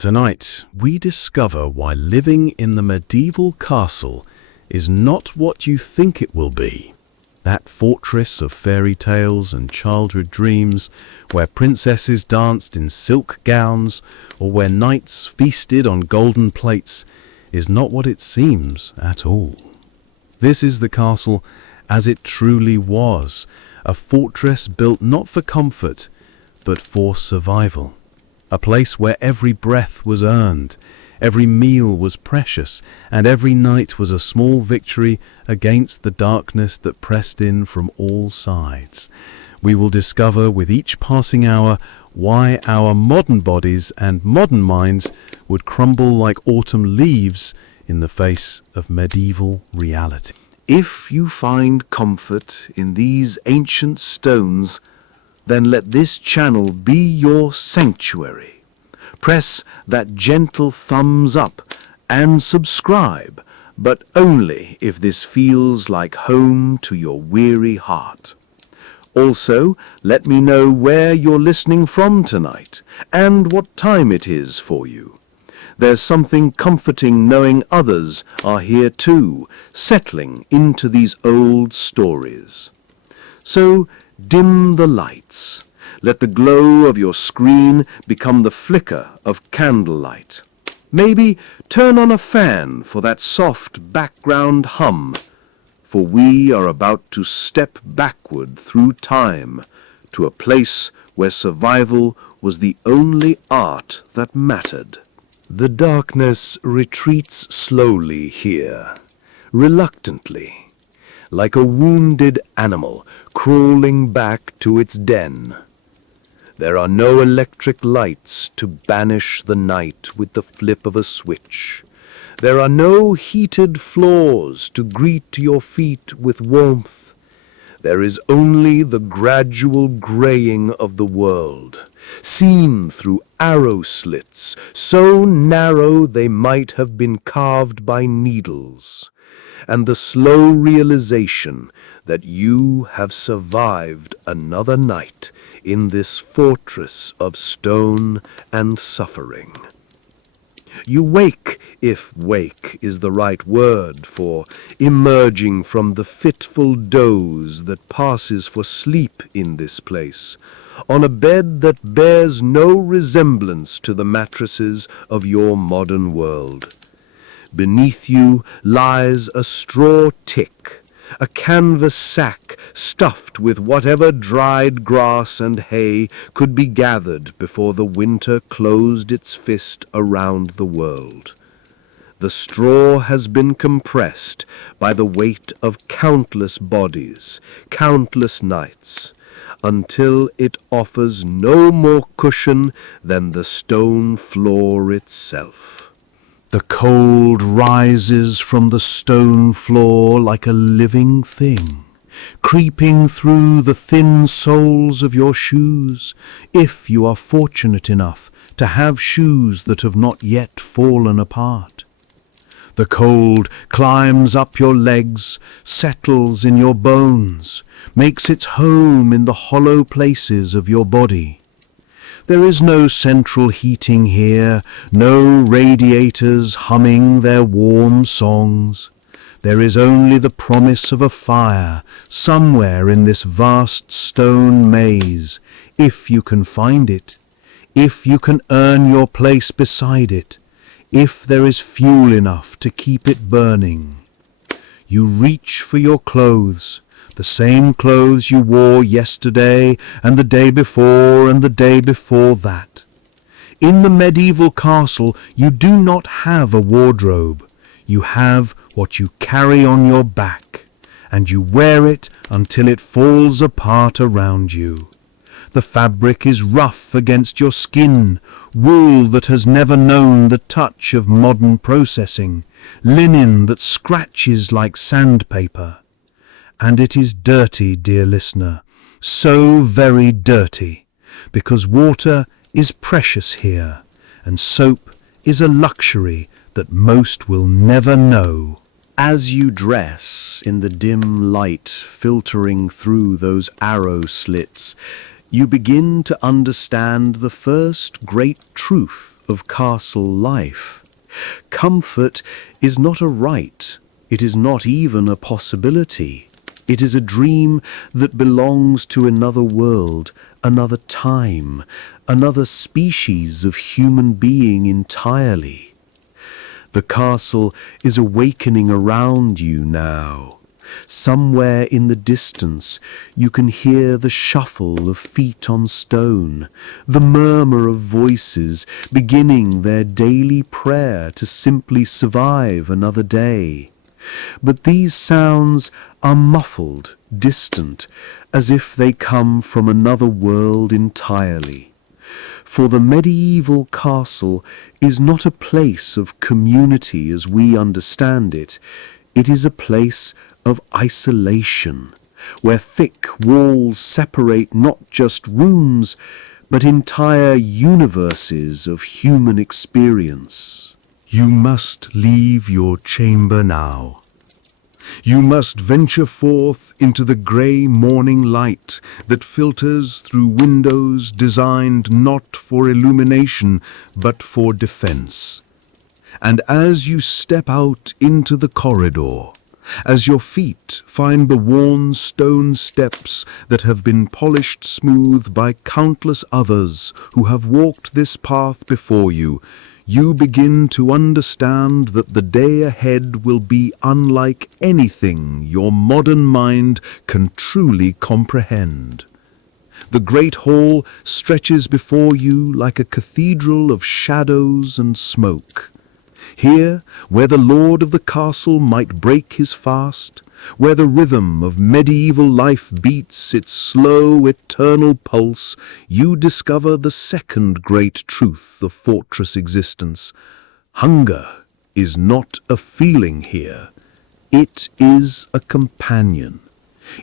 Tonight, we discover why living in the medieval castle is not what you think it will be. That fortress of fairy tales and childhood dreams, where princesses danced in silk gowns or where knights feasted on golden plates, is not what it seems at all. This is the castle as it truly was, a fortress built not for comfort, but for survival. A place where every breath was earned, every meal was precious, and every night was a small victory against the darkness that pressed in from all sides. We will discover with each passing hour why our modern bodies and modern minds would crumble like autumn leaves in the face of medieval reality. If you find comfort in these ancient stones, then let this channel be your sanctuary. Press that gentle thumbs up and subscribe, but only if this feels like home to your weary heart. Also, let me know where you're listening from tonight and what time it is for you. There's something comforting knowing others are here too, settling into these old stories. So, dim the lights. Let the glow of your screen become the flicker of candlelight. Maybe turn on a fan for that soft background hum, for we are about to step backward through time to a place where survival was the only art that mattered. The darkness retreats slowly here, reluctantly, like a wounded animal crawling back to its den. There are no electric lights to banish the night with the flip of a switch. There are no heated floors to greet your feet with warmth. There is only the gradual graying of the world, seen through arrow slits so narrow they might have been carved by needles, and the slow realization that you have survived another night in this fortress of stone and suffering. You wake, if wake is the right word for emerging from the fitful doze that passes for sleep in this place, on a bed that bears no resemblance to the mattresses of your modern world. Beneath you lies a straw tick, a canvas sack stuffed with whatever dried grass and hay could be gathered before the winter closed its fist around the world. The straw has been compressed by the weight of countless bodies, countless nights, until it offers no more cushion than the stone floor itself. The cold rises from the stone floor like a living thing, creeping through the thin soles of your shoes, if you are fortunate enough to have shoes that have not yet fallen apart. The cold climbs up your legs, settles in your bones, makes its home in the hollow places of your body. There is no central heating here, no radiators humming their warm songs. There is only the promise of a fire somewhere in this vast stone maze, if you can find it, if you can earn your place beside it, if there is fuel enough to keep it burning. You reach for your clothes, the same clothes you wore yesterday and the day before and the day before that. In the medieval castle, you do not have a wardrobe. You have what you carry on your back, and you wear it until it falls apart around you. The fabric is rough against your skin, wool that has never known the touch of modern processing, linen that scratches like sandpaper. And it is dirty, dear listener, so very dirty, because water is precious here, and soap is a luxury that most will never know. As you dress in the dim light filtering through those arrow slits, you begin to understand the first great truth of castle life. Comfort is not a right, it is not even a possibility. It is a dream that belongs to another world, another time, another species of human being entirely. The castle is awakening around you now. Somewhere in the distance you can hear the shuffle of feet on stone, the murmur of voices beginning their daily prayer to simply survive another day. But these sounds are muffled, distant, as if they come from another world entirely. For the medieval castle is not a place of community as we understand it. It is a place of isolation, where thick walls separate not just rooms, but entire universes of human experience. You must leave your chamber now. You must venture forth into the grey morning light that filters through windows designed not for illumination but for defense. And as you step out into the corridor, as your feet find the worn stone steps that have been polished smooth by countless others who have walked this path before you, you begin to understand that the day ahead will be unlike anything your modern mind can truly comprehend. The great hall stretches before you like a cathedral of shadows and smoke. Here, where the lord of the castle might break his fast, where the rhythm of medieval life beats its slow, eternal pulse, you discover the second great truth of fortress existence. Hunger is not a feeling here. It is a companion.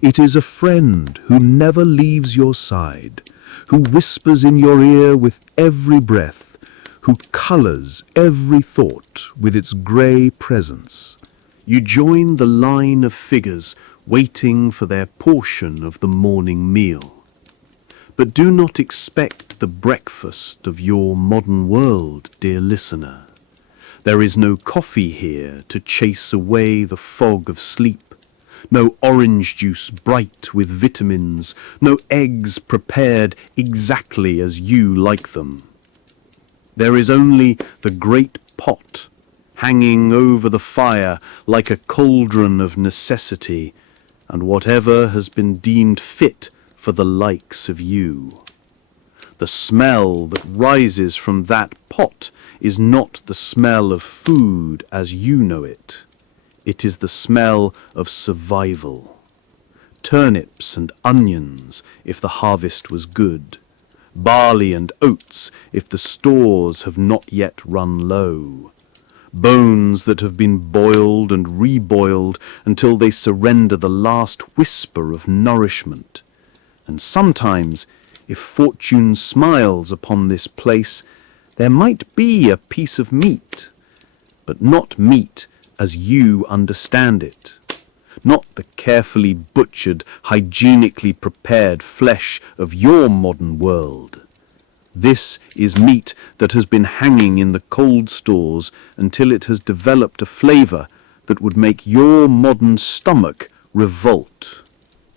It is a friend who never leaves your side, who whispers in your ear with every breath, who colors every thought with its grey presence. You join the line of figures waiting for their portion of the morning meal. But do not expect the breakfast of your modern world, dear listener. There is no coffee here to chase away the fog of sleep, no orange juice bright with vitamins, no eggs prepared exactly as you like them. There is only the great pot, hanging over the fire like a cauldron of necessity, and whatever has been deemed fit for the likes of you. The smell that rises from that pot is not the smell of food as you know it. It is the smell of survival. Turnips and onions if the harvest was good. Barley and oats if the stores have not yet run low. Bones that have been boiled and reboiled until they surrender the last whisper of nourishment. And sometimes, if fortune smiles upon this place, there might be a piece of meat, but not meat as you understand it. Not the carefully butchered, hygienically prepared flesh of your modern world. This is meat that has been hanging in the cold stores until it has developed a flavour that would make your modern stomach revolt.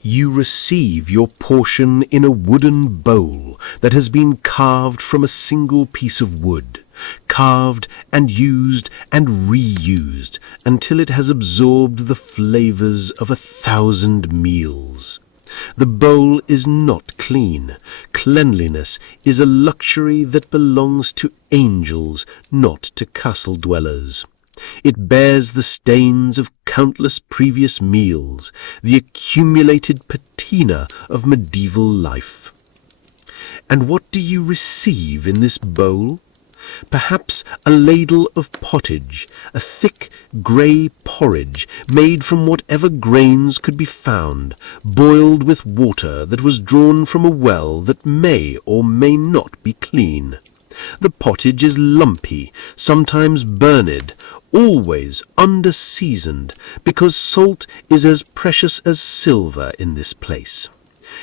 You receive your portion in a wooden bowl that has been carved from a single piece of wood, carved and used and reused until it has absorbed the flavours of 1,000 meals. The bowl is not clean. Cleanliness is a luxury that belongs to angels, not to castle dwellers. It bears the stains of countless previous meals, the accumulated patina of medieval life. And what do you receive in this bowl? Perhaps a ladle of pottage, a thick grey porridge made from whatever grains could be found, boiled with water that was drawn from a well that may or may not be clean. The pottage is lumpy, sometimes burned, always under-seasoned, because salt is as precious as silver in this place.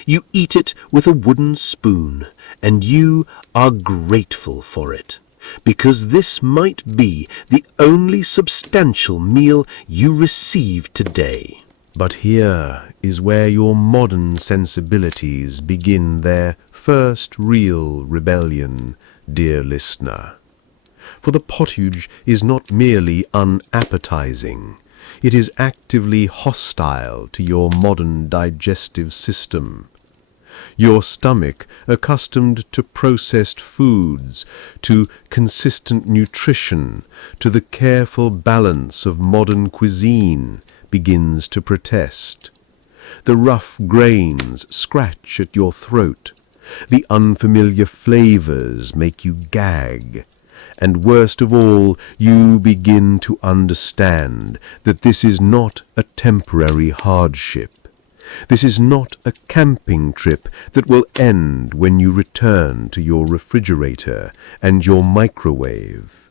You eat it with a wooden spoon, and you are grateful for it. because this might be the only substantial meal you receive today. But here is where your modern sensibilities begin their first real rebellion, dear listener. For the pottage is not merely unappetizing, it is actively hostile to your modern digestive system. Your stomach, accustomed to processed foods, to consistent nutrition, to the careful balance of modern cuisine, begins to protest. The rough grains scratch at your throat. The unfamiliar flavors make you gag. And worst of all, you begin to understand that this is not a temporary hardship. This is not a camping trip that will end when you return to your refrigerator and your microwave.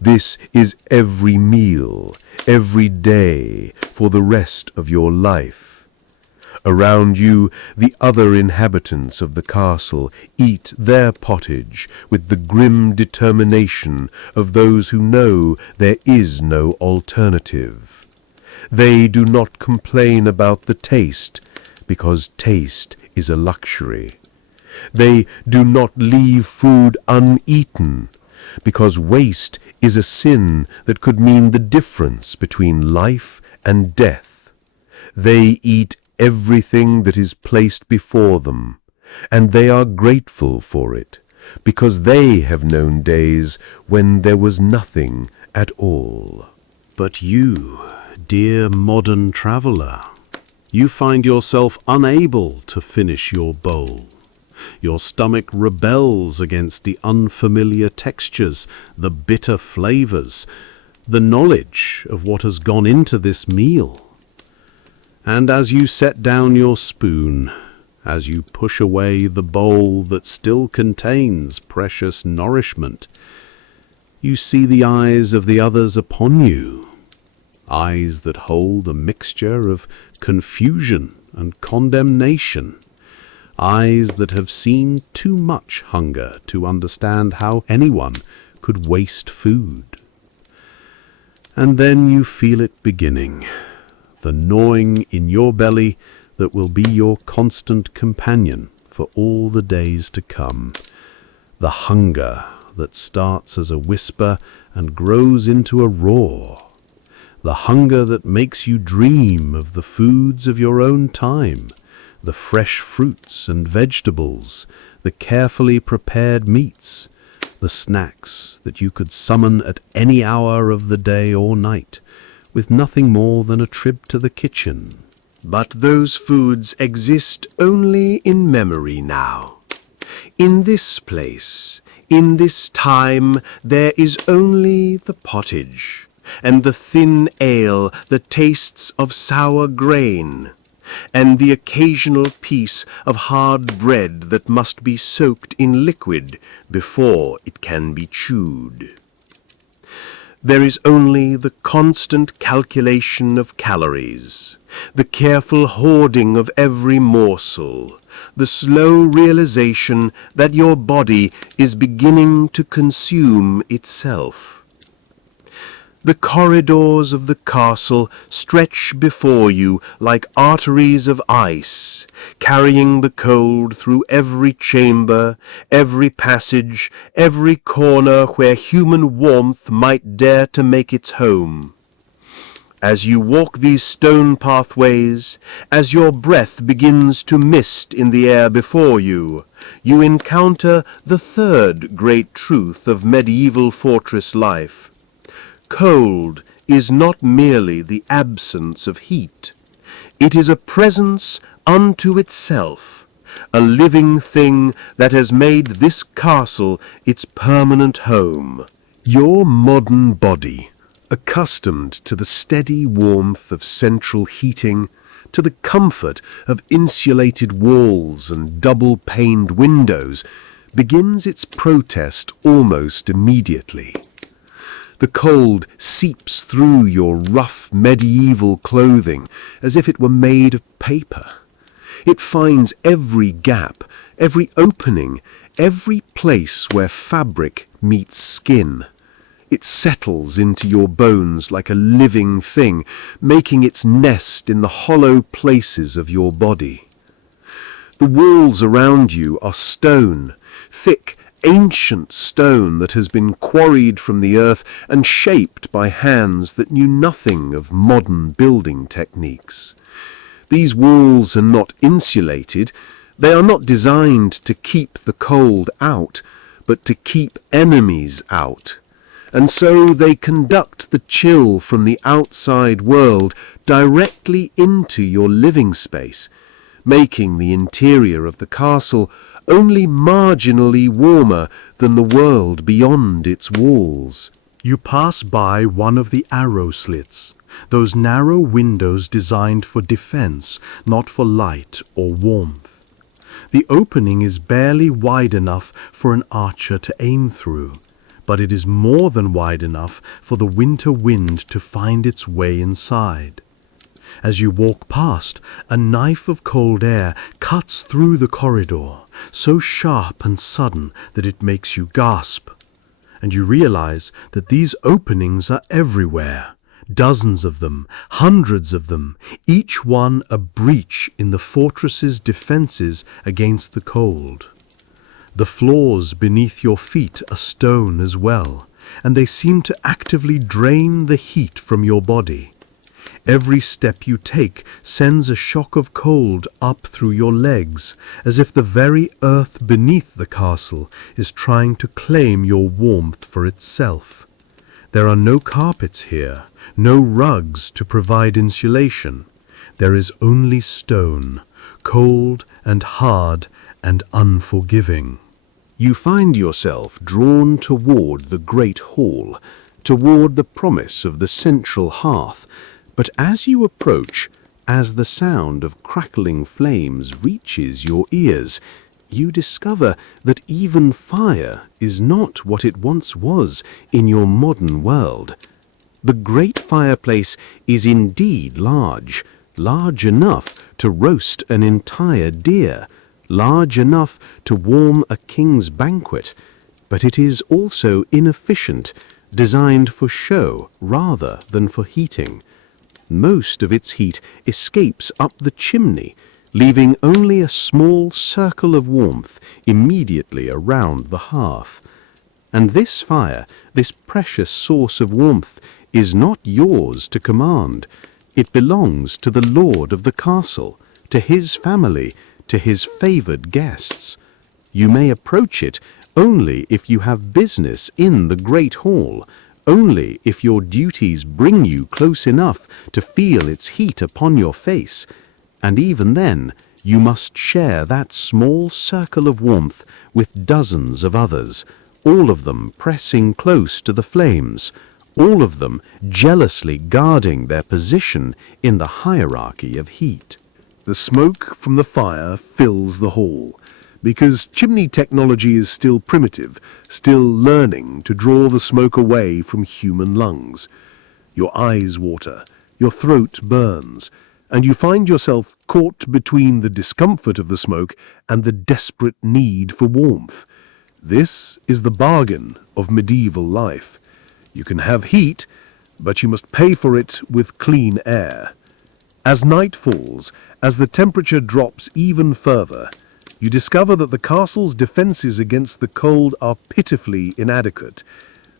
This is every meal, every day, for the rest of your life. Around you, the other inhabitants of the castle eat their pottage with the grim determination of those who know there is no alternative. They do not complain about the taste, because taste is a luxury. They do not leave food uneaten, because waste is a sin that could mean the difference between life and death. They eat everything that is placed before them, and they are grateful for it, because they have known days when there was nothing at all. But you, dear modern traveller, you find yourself unable to finish your bowl. Your stomach rebels against the unfamiliar textures, the bitter flavors, the knowledge of what has gone into this meal. And as you set down your spoon, as you push away the bowl that still contains precious nourishment, you see the eyes of the others upon you, eyes that hold a mixture of confusion and condemnation, eyes that have seen too much hunger to understand how anyone could waste food. And then you feel it beginning, the gnawing in your belly that will be your constant companion for all the days to come, the hunger that starts as a whisper and grows into a roar, the hunger that makes you dream of the foods of your own time, the fresh fruits and vegetables, the carefully prepared meats, the snacks that you could summon at any hour of the day or night, with nothing more than a trip to the kitchen. But those foods exist only in memory now. In this place, in this time, there is only the pottage, and the thin ale that tastes of sour grain, and the occasional piece of hard bread that must be soaked in liquid before it can be chewed. There is only the constant calculation of calories, the careful hoarding of every morsel, the slow realization that your body is beginning to consume itself. The corridors of the castle stretch before you like arteries of ice, carrying the cold through every chamber, every passage, every corner where human warmth might dare to make its home. As you walk these stone pathways, as your breath begins to mist in the air before you, you encounter the third great truth of medieval fortress life. Cold is not merely the absence of heat. It is a presence unto itself, a living thing that has made this castle its permanent home. Your modern body, accustomed to the steady warmth of central heating, to the comfort of insulated walls and double-paned windows, begins its protest almost immediately. The cold seeps through your rough medieval clothing as if it were made of paper. It finds every gap, every opening, every place where fabric meets skin. It settles into your bones like a living thing, making its nest in the hollow places of your body. The walls around you are stone, thick, ancient stone that has been quarried from the earth and shaped by hands that knew nothing of modern building techniques. These walls are not insulated. They are not designed to keep the cold out, but to keep enemies out. And so they conduct the chill from the outside world directly into your living space, making the interior of the castle only marginally warmer than the world beyond its walls. You pass by one of the arrow slits, those narrow windows designed for defense, not for light or warmth. The opening is barely wide enough for an archer to aim through, but it is more than wide enough for the winter wind to find its way inside. As you walk past, a knife of cold air cuts through the corridor, so sharp and sudden that it makes you gasp. And you realize that these openings are everywhere. Dozens of them, hundreds of them, each one a breach in the fortress's defenses against the cold. The floors beneath your feet are stone as well, and they seem to actively drain the heat from your body. Every step you take sends a shock of cold up through your legs, as if the very earth beneath the castle is trying to claim your warmth for itself. There are no carpets here, no rugs to provide insulation. There is only stone, cold and hard and unforgiving. You find yourself drawn toward the great hall, toward the promise of the central hearth, but as you approach, as the sound of crackling flames reaches your ears, you discover that even fire is not what it once was in your modern world. The great fireplace is indeed large, large enough to roast an entire deer, large enough to warm a king's banquet, but it is also inefficient, designed for show rather than for heating. Most of its heat escapes up the chimney, leaving only a small circle of warmth immediately around the hearth. And this fire, this precious source of warmth, is not yours to command. It belongs to the lord of the castle, to his family, to his favored guests. You may approach it only if you have business in the great hall, only if your duties bring you close enough to feel its heat upon your face, and even then you must share that small circle of warmth with dozens of others, all of them pressing close to the flames, all of them jealously guarding their position in the hierarchy of heat. The smoke from the fire fills the hall, because chimney technology is still primitive, still learning to draw the smoke away from human lungs. Your eyes water, your throat burns, and you find yourself caught between the discomfort of the smoke and the desperate need for warmth. This is the bargain of medieval life. You can have heat, but you must pay for it with clean air. As night falls, as the temperature drops even further, you discover that the castle's defenses against the cold are pitifully inadequate.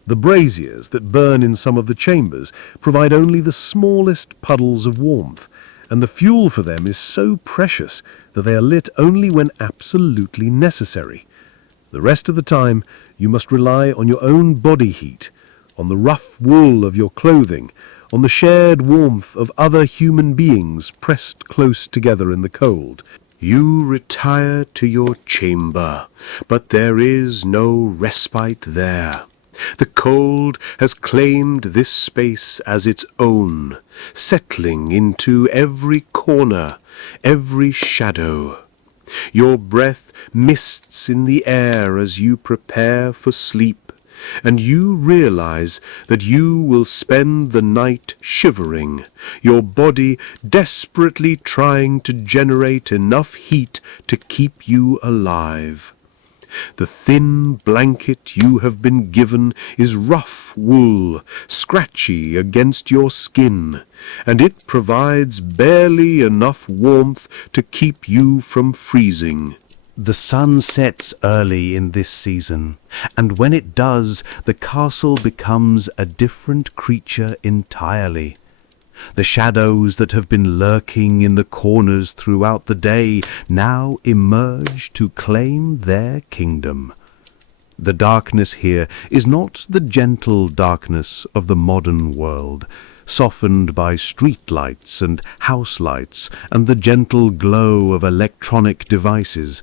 The braziers that burn in some of the chambers provide only the smallest puddles of warmth, and the fuel for them is so precious that they are lit only when absolutely necessary. The rest of the time, you must rely on your own body heat, on the rough wool of your clothing, on the shared warmth of other human beings pressed close together in the cold. You retire to your chamber, but there is no respite there. The cold has claimed this space as its own, settling into every corner, every shadow. Your breath mists in the air as you prepare for sleep, and you realize that you will spend the night shivering, your body desperately trying to generate enough heat to keep you alive. The thin blanket you have been given is rough wool, scratchy against your skin, and it provides barely enough warmth to keep you from freezing. The sun sets early in this season, and when it does, the castle becomes a different creature entirely. The shadows that have been lurking in the corners throughout the day now emerge to claim their kingdom. The darkness here is not the gentle darkness of the modern world, softened by street lights and house lights and the gentle glow of electronic devices.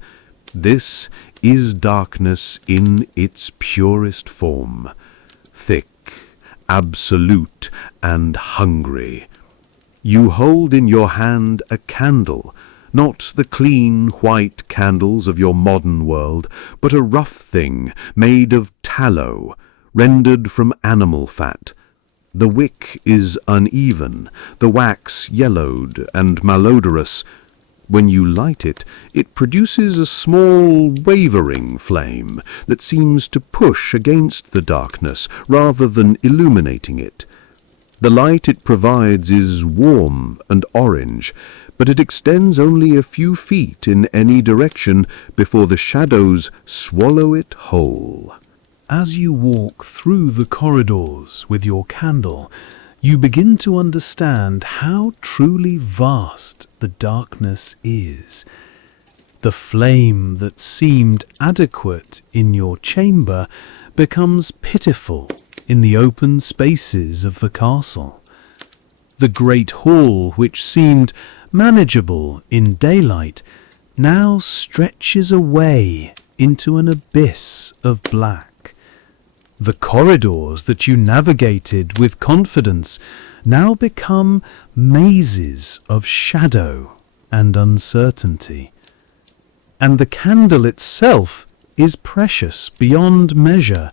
This is darkness in its purest form, thick, absolute, and hungry. You hold in your hand a candle, not the clean white candles of your modern world, but a rough thing made of tallow, rendered from animal fat. The wick is uneven, the wax yellowed and malodorous. When you light it, it produces a small wavering flame that seems to push against the darkness rather than illuminating it. The light it provides is warm and orange, but it extends only a few feet in any direction before the shadows swallow it whole. As you walk through the corridors with your candle, you begin to understand how truly vast the darkness is. The flame that seemed adequate in your chamber becomes pitiful in the open spaces of the castle. The great hall, which seemed manageable in daylight, now stretches away into an abyss of black. The corridors that you navigated with confidence now become mazes of shadow and uncertainty. And the candle itself is precious beyond measure.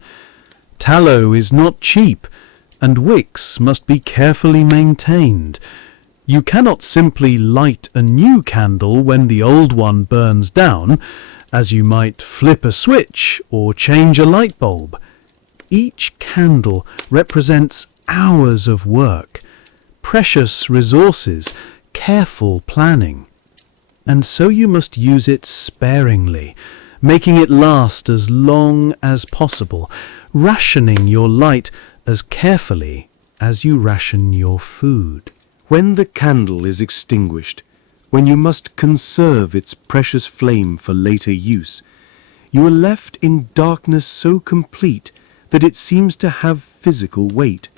Tallow is not cheap, and wicks must be carefully maintained. You cannot simply light a new candle when the old one burns down, as you might flip a switch or change a light bulb. Each candle represents hours of work, precious resources, careful planning. And so you must use it sparingly, making it last as long as possible, rationing your light as carefully as you ration your food. When the candle is extinguished, when you must conserve its precious flame for later use, you are left in darkness so complete that it seems to have physical weight.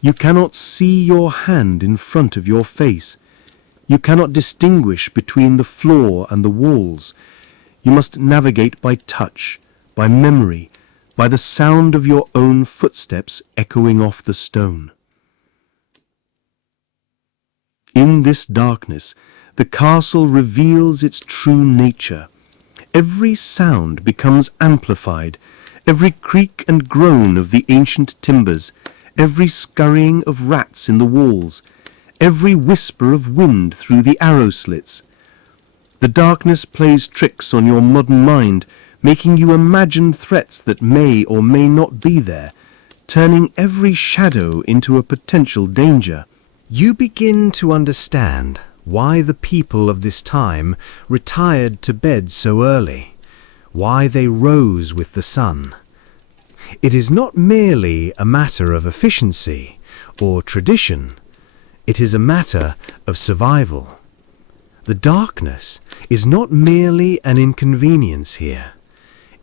You cannot see your hand in front of your face. You cannot distinguish between the floor and the walls. You must navigate by touch, by memory, by the sound of your own footsteps echoing off the stone. In this darkness, the castle reveals its true nature. Every sound becomes amplified, every creak and groan of the ancient timbers, every scurrying of rats in the walls, every whisper of wind through the arrow slits. The darkness plays tricks on your modern mind, making you imagine threats that may or may not be there, turning every shadow into a potential danger. You begin to understand why the people of this time retired to bed so early, why they rose with the sun. It is not merely a matter of efficiency or tradition. It is a matter of survival. The darkness is not merely an inconvenience here.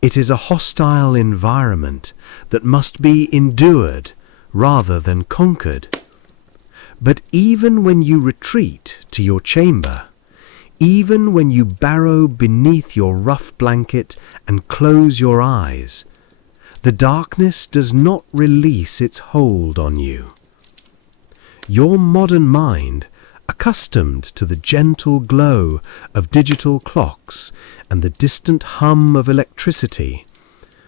It is a hostile environment that must be endured rather than conquered. But even when you retreat to your chamber, even when you burrow beneath your rough blanket and close your eyes, the darkness does not release its hold on you. Your modern mind, accustomed to the gentle glow of digital clocks and the distant hum of electricity,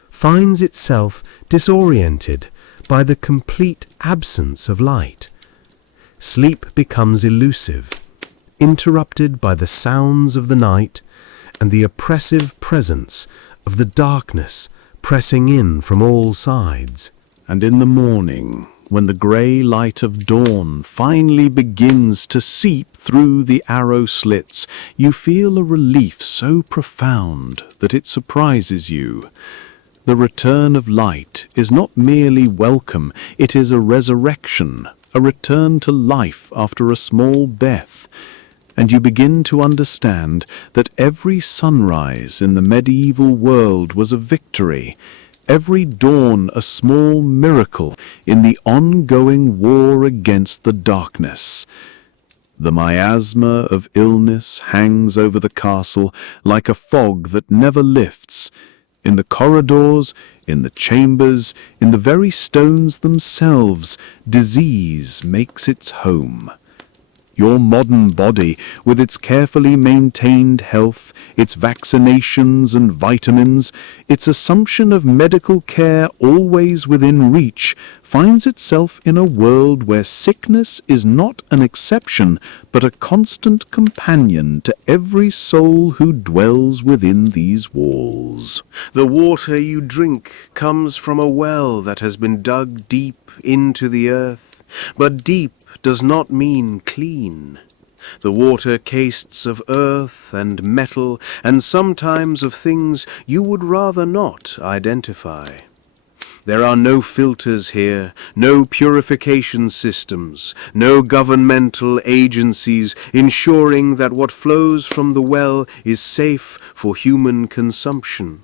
finds itself disoriented by the complete absence of light. Sleep becomes elusive, interrupted by the sounds of the night and the oppressive presence of the darkness pressing in from all sides. And in the morning, when the grey light of dawn finally begins to seep through the arrow slits, you feel a relief so profound that it surprises you. The return of light is not merely welcome, it is a resurrection, a return to life after a small death. And you begin to understand that every sunrise in the medieval world was a victory, every dawn a small miracle in the ongoing war against the darkness. The miasma of illness hangs over the castle like a fog that never lifts. In the corridors, in the chambers, in the very stones themselves, disease makes its home. Your modern body, with its carefully maintained health, its vaccinations and vitamins, its assumption of medical care always within reach, finds itself in a world where sickness is not an exception, but a constant companion to every soul who dwells within these walls. The water you drink comes from a well that has been dug deep into the earth, but deep does not mean clean. The water tastes of earth and metal, and sometimes of things you would rather not identify. There are no filters here, no purification systems, no governmental agencies ensuring that what flows from the well is safe for human consumption.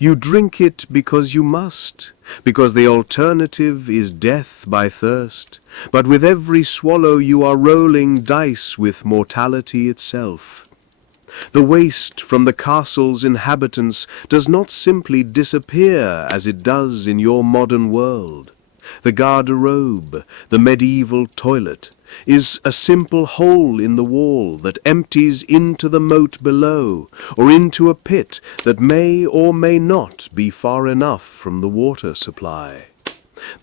You drink it because you must, because the alternative is death by thirst, but with every swallow you are rolling dice with mortality itself. The waste from the castle's inhabitants does not simply disappear as it does in your modern world. The garderobe, the medieval toilet, is a simple hole in the wall that empties into the moat below, or into a pit that may or may not be far enough from the water supply.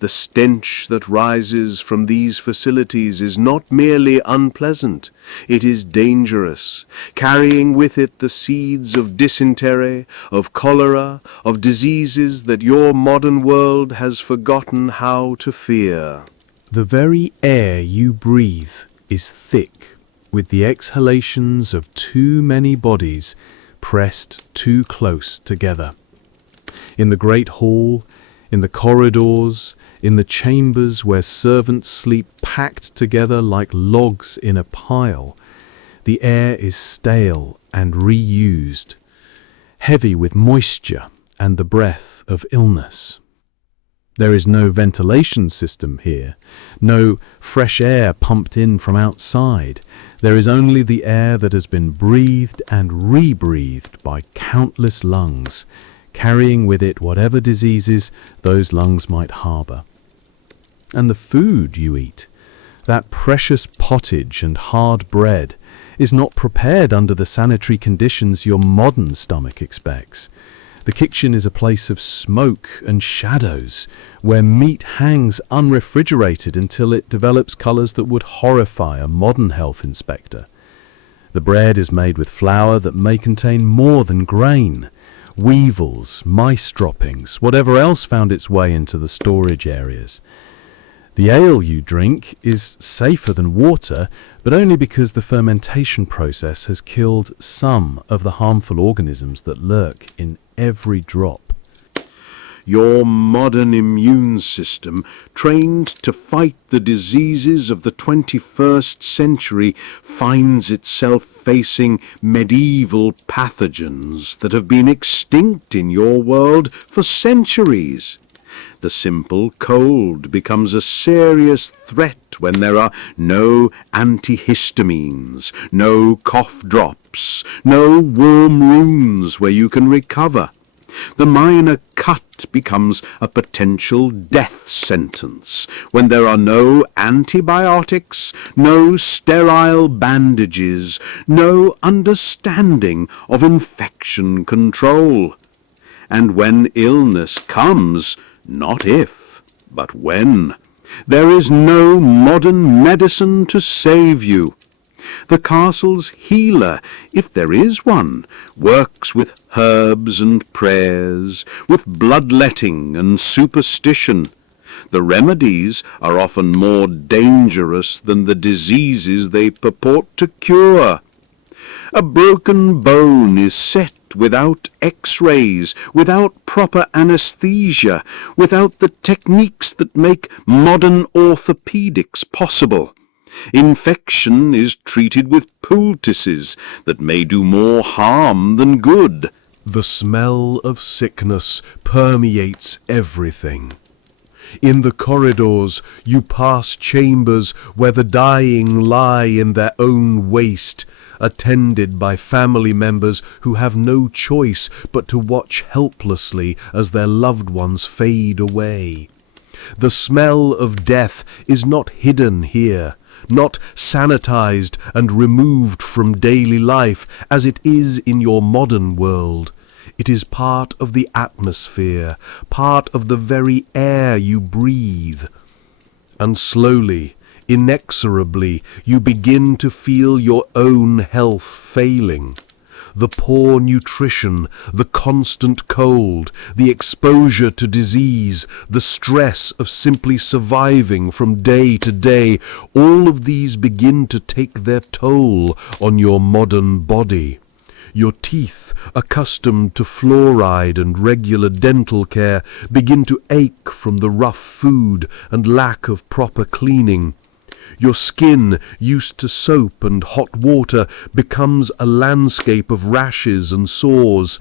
The stench that rises from these facilities is not merely unpleasant, it is dangerous, carrying with it the seeds of dysentery, of cholera, of diseases that your modern world has forgotten how to fear. The very air you breathe is thick with the exhalations of too many bodies pressed too close together. In the great hall, in the corridors, in the chambers where servants sleep packed together like logs in a pile, the air is stale and reused, heavy with moisture and the breath of illness. There is no ventilation system here, no fresh air pumped in from outside. There is only the air that has been breathed and rebreathed by countless lungs, carrying with it whatever diseases those lungs might harbour. And the food you eat, that precious pottage and hard bread, is not prepared under the sanitary conditions your modern stomach expects. The kitchen is a place of smoke and shadows, where meat hangs unrefrigerated until it develops colours that would horrify a modern health inspector. The bread is made with flour that may contain more than grain, weevils, mice droppings, whatever else found its way into the storage areas. The ale you drink is safer than water, but only because the fermentation process has killed some of the harmful organisms that lurk in every drop. Your modern immune system, trained to fight the diseases of the 21st century, finds itself facing medieval pathogens that have been extinct in your world for centuries. The simple cold becomes a serious threat when there are no antihistamines, no cough drops, no warm rooms where you can recover. The minor cut becomes a potential death sentence when there are no antibiotics, no sterile bandages, no understanding of infection control. And when illness comes, not if, but when, there is no modern medicine to save you. The castle's healer, if there is one, works with herbs and prayers, with bloodletting and superstition. The remedies are often more dangerous than the diseases they purport to cure. A broken bone is set without x-rays, without proper anesthesia, without the techniques that make modern orthopedics possible. Infection is treated with poultices that may do more harm than good. The smell of sickness permeates everything. In the corridors you pass chambers where the dying lie in their own waste, attended by family members who have no choice but to watch helplessly as their loved ones fade away. The smell of death is not hidden here, not sanitized and removed from daily life as it is in your modern world. It is part of the atmosphere, part of the very air you breathe. And slowly, inexorably, you begin to feel your own health failing. The poor nutrition, the constant cold, the exposure to disease, the stress of simply surviving from day to day, all of these begin to take their toll on your modern body. Your teeth, accustomed to fluoride and regular dental care, begin to ache from the rough food and lack of proper cleaning. Your skin, used to soap and hot water, becomes a landscape of rashes and sores.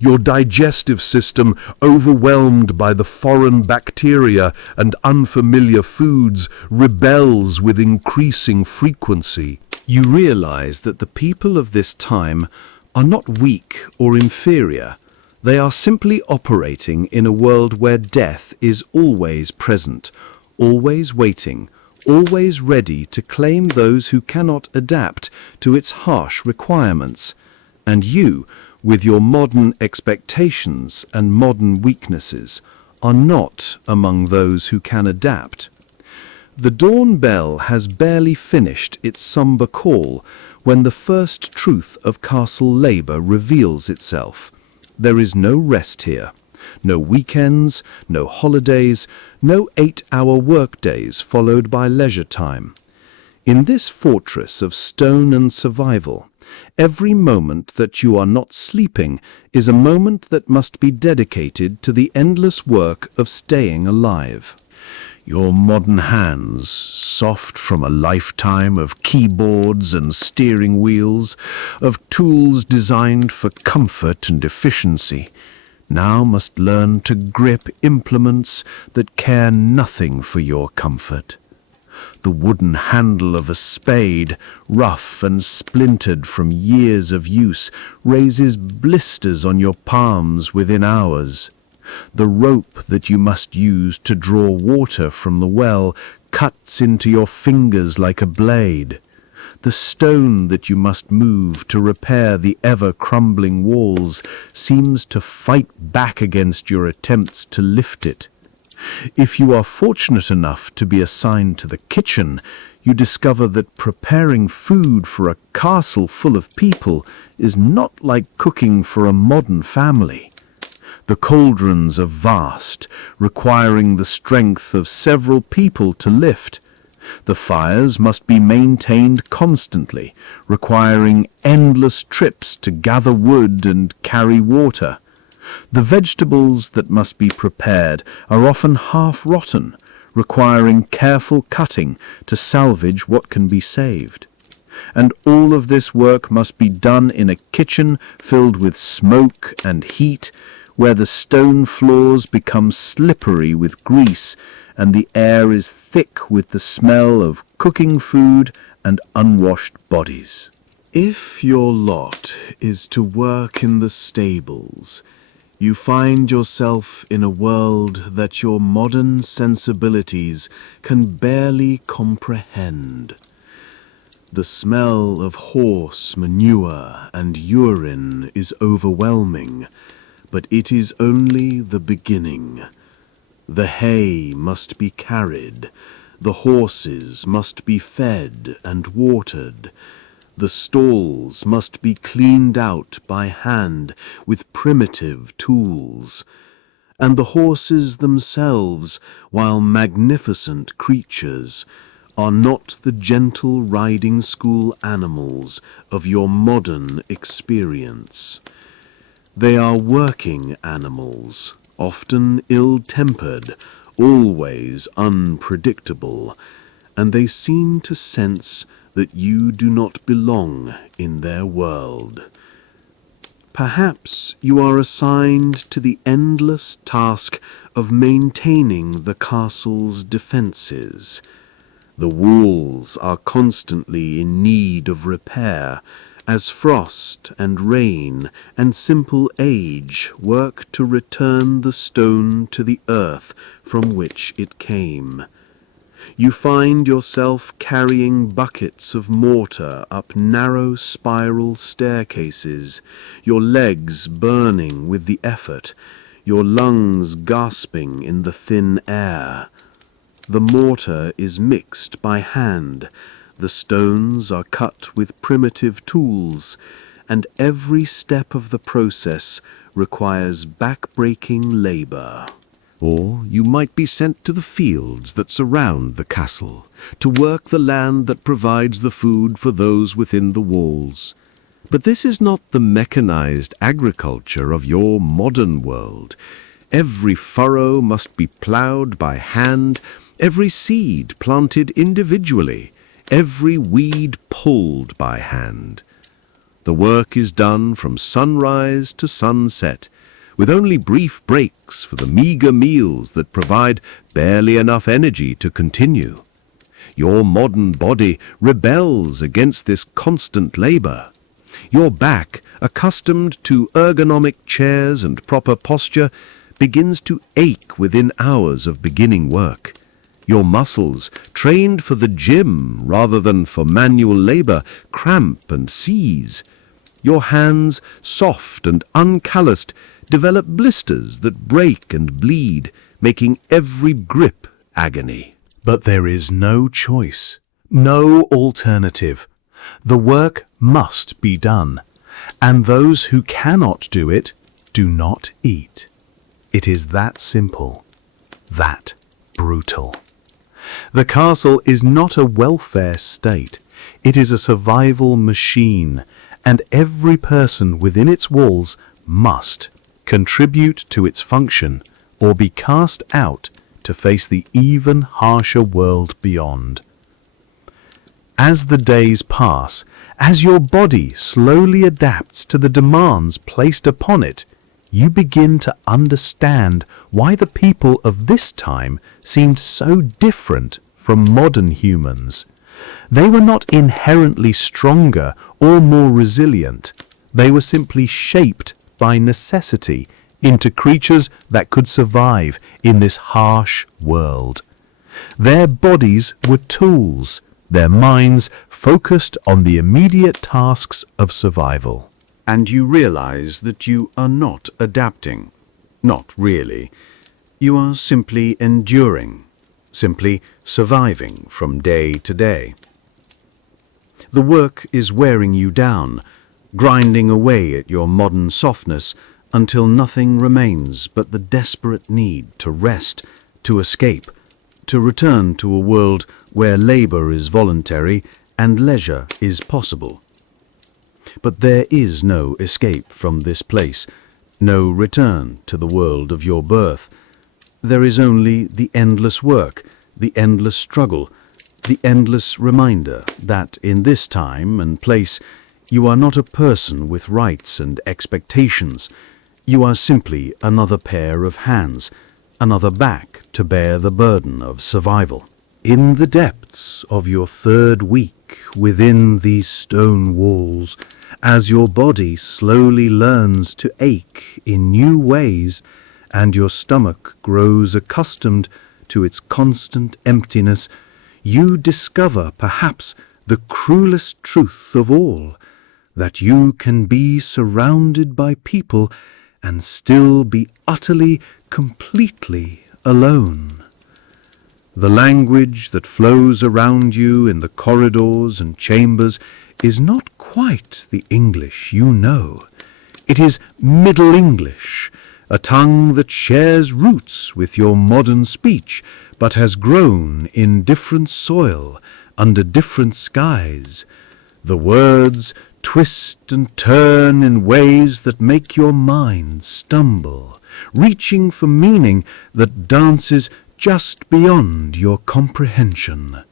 Your digestive system, overwhelmed by the foreign bacteria and unfamiliar foods, rebels with increasing frequency. You realize that the people of this time are not weak or inferior. They are simply operating in a world where death is always present, always waiting, always ready to claim those who cannot adapt to its harsh requirements. And you, with your modern expectations and modern weaknesses, are not among those who can adapt. The dawn bell has barely finished its somber call when the first truth of castle labour reveals itself. There is no rest here. No weekends, no holidays, no 8-hour workdays followed by leisure time. In this fortress of stone and survival, every moment that you are not sleeping is a moment that must be dedicated to the endless work of staying alive. Your modern hands, soft from a lifetime of keyboards and steering wheels, of tools designed for comfort and efficiency, now must learn to grip implements that care nothing for your comfort. The wooden handle of a spade, rough and splintered from years of use, raises blisters on your palms within hours. The rope that you must use to draw water from the well cuts into your fingers like a blade. The stone that you must move to repair the ever-crumbling walls seems to fight back against your attempts to lift it. If you are fortunate enough to be assigned to the kitchen, you discover that preparing food for a castle full of people is not like cooking for a modern family. The cauldrons are vast, requiring the strength of several people to lift. The fires must be maintained constantly, requiring endless trips to gather wood and carry water. The vegetables that must be prepared are often half-rotten, requiring careful cutting to salvage what can be saved. And all of this work must be done in a kitchen filled with smoke and heat, where the stone floors become slippery with grease and the air is thick with the smell of cooking food and unwashed bodies. If your lot is to work in the stables, you find yourself in a world that your modern sensibilities can barely comprehend. The smell of horse manure and urine is overwhelming, but it is only the beginning. The hay must be carried, the horses must be fed and watered, The stalls must be cleaned out by hand with primitive tools, and the horses themselves, while magnificent creatures, are not the gentle riding school animals of your modern experience. They are working animals, often ill-tempered, always unpredictable, and they seem to sense that you do not belong in their world. Perhaps you are assigned to the endless task of maintaining the castle's defences. The walls are constantly in need of repair, as frost and rain and simple age work to return the stone to the earth from which it came. You find yourself carrying buckets of mortar up narrow spiral staircases, your legs burning with the effort, your lungs gasping in the thin air. The mortar is mixed by hand, the stones are cut with primitive tools, and every step of the process requires back-breaking labour. Or you might be sent to the fields that surround the castle, to work the land that provides the food for those within the walls. But this is not the mechanized agriculture of your modern world. Every furrow must be ploughed by hand, every seed planted individually, every weed pulled by hand. The work is done from sunrise to sunset, with only brief breaks for the meager meals that provide barely enough energy to continue. Your modern body rebels against this constant labor. Your back, accustomed to ergonomic chairs and proper posture, begins to ache within hours of beginning work. Your muscles, trained for the gym rather than for manual labor, cramp and seize. Your hands, soft and uncalloused, develop blisters that break and bleed, making every grip agony. But there is no choice, no alternative. The work must be done, and those who cannot do it do not eat. It is that simple, that brutal. The castle is not a welfare state. It is a survival machine, and every person within its walls must contribute to its function or be cast out to face the even harsher world beyond. As the days pass, as your body slowly adapts to the demands placed upon it, you begin to understand why the people of this time seemed so different from modern humans. They were not inherently stronger or more resilient. They were simply shaped by necessity into creatures that could survive in this harsh world. Their bodies were tools, their minds focused on the immediate tasks of survival. And you realize that you are not adapting. Not really. You are simply enduring, simply surviving from day to day. The work is wearing you down, grinding away at your modern softness until nothing remains but the desperate need to rest, to escape, to return to a world where labor is voluntary and leisure is possible. But there is no escape from this place, no return to the world of your birth. There is only the endless work, the endless struggle, the endless reminder that in this time and place you are not a person with rights and expectations. You are simply another pair of hands, another back to bear the burden of survival. In the depths of your third week within these stone walls, as your body slowly learns to ache in new ways and your stomach grows accustomed to its constant emptiness, you discover perhaps the cruelest truth of all, that you can be surrounded by people and still be utterly, completely alone. The language that flows around you in the corridors and chambers is not quite the English you know. It is Middle English, a tongue that shares roots with your modern speech, but has grown in different soil, under different skies. The words twist and turn in ways that make your mind stumble, reaching for meaning that dances just beyond your comprehension.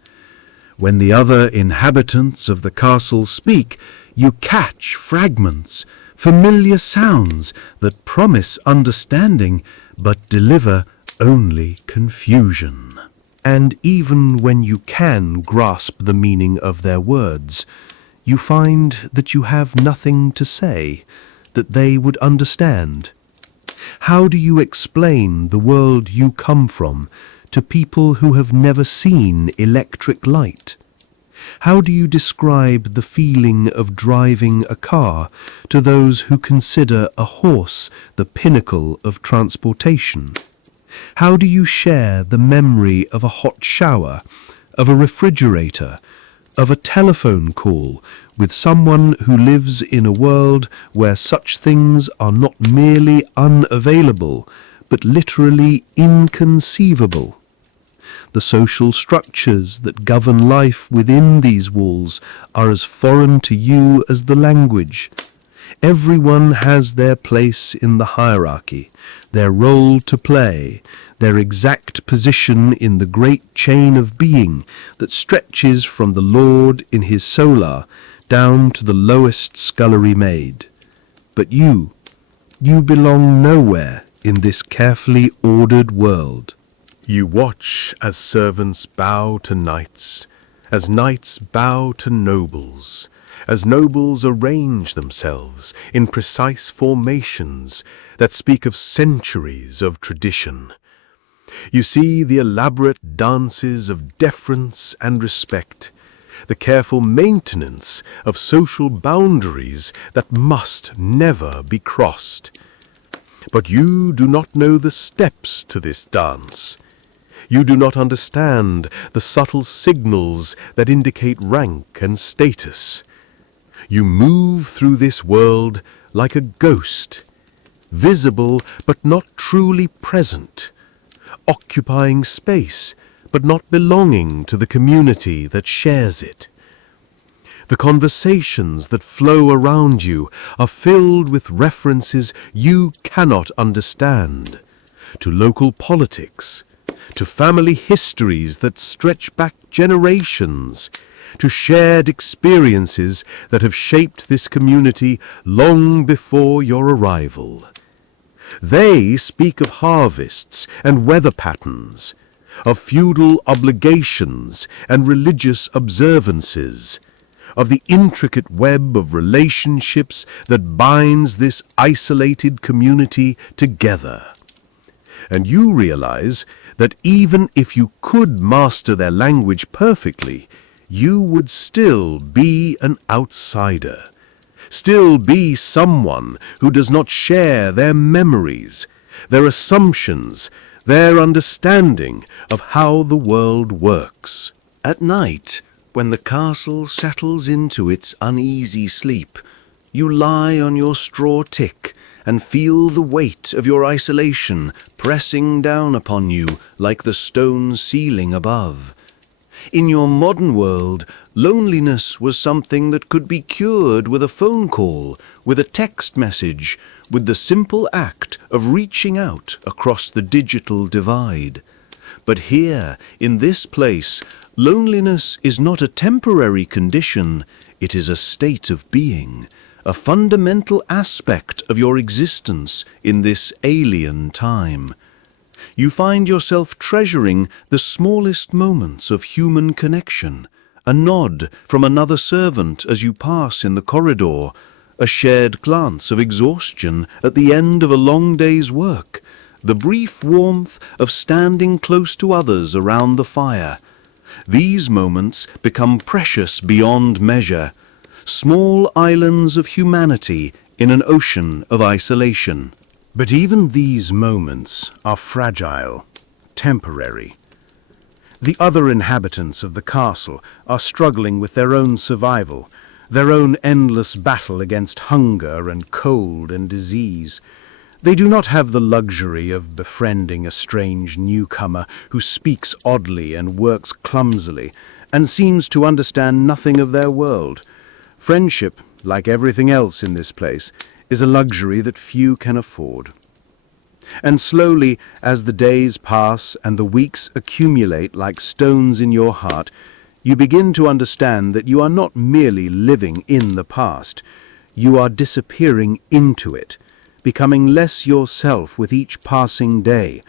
When the other inhabitants of the castle speak, you catch fragments, familiar sounds that promise understanding but deliver only confusion. And even when you can grasp the meaning of their words, you find that you have nothing to say that they would understand. How do you explain the world you come from to people who have never seen electric light? How do you describe the feeling of driving a car to those who consider a horse the pinnacle of transportation? How do you share the memory of a hot shower, of a refrigerator, of a telephone call with someone who lives in a world where such things are not merely unavailable, but literally inconceivable? The social structures that govern life within these walls are as foreign to you as the language. Everyone has their place in the hierarchy, their role to play, their exact position in the great chain of being that stretches from the Lord in his solar down to the lowest scullery maid. But you belong nowhere in this carefully ordered world. You watch as servants bow to knights, as knights bow to nobles, as nobles arrange themselves in precise formations that speak of centuries of tradition. You see the elaborate dances of deference and respect, the careful maintenance of social boundaries that must never be crossed. But you do not know the steps to this dance. You do not understand the subtle signals that indicate rank and status. You move through this world like a ghost, visible but not truly present, occupying space but not belonging to the community that shares it. The conversations that flow around you are filled with references you cannot understand, to local politics, to family histories that stretch back generations, to shared experiences that have shaped this community long before your arrival. They speak of harvests and weather patterns, of feudal obligations and religious observances, of the intricate web of relationships that binds this isolated community together. And you realize that even if you could master their language perfectly, you would still be an outsider, still be someone who does not share their memories, their assumptions, their understanding of how the world works. At night, when the castle settles into its uneasy sleep, you lie on your straw tick and feel the weight of your isolation pressing down upon you like the stone ceiling above. In your modern world, loneliness was something that could be cured with a phone call, with a text message, with the simple act of reaching out across the digital divide. But here, in this place, loneliness is not a temporary condition, it is a state of being, a fundamental aspect of your existence in this alien time. You find yourself treasuring the smallest moments of human connection, a nod from another servant as you pass in the corridor, a shared glance of exhaustion at the end of a long day's work, the brief warmth of standing close to others around the fire. These moments become precious beyond measure, small islands of humanity in an ocean of isolation. But even these moments are fragile, temporary. The other inhabitants of the castle are struggling with their own survival, their own endless battle against hunger and cold and disease. They do not have the luxury of befriending a strange newcomer who speaks oddly and works clumsily and seems to understand nothing of their world. Friendship, like everything else in this place, is a luxury that few can afford. And slowly, as the days pass and the weeks accumulate like stones in your heart, you begin to understand that you are not merely living in the past. You are disappearing into it, becoming less yourself with each passing day.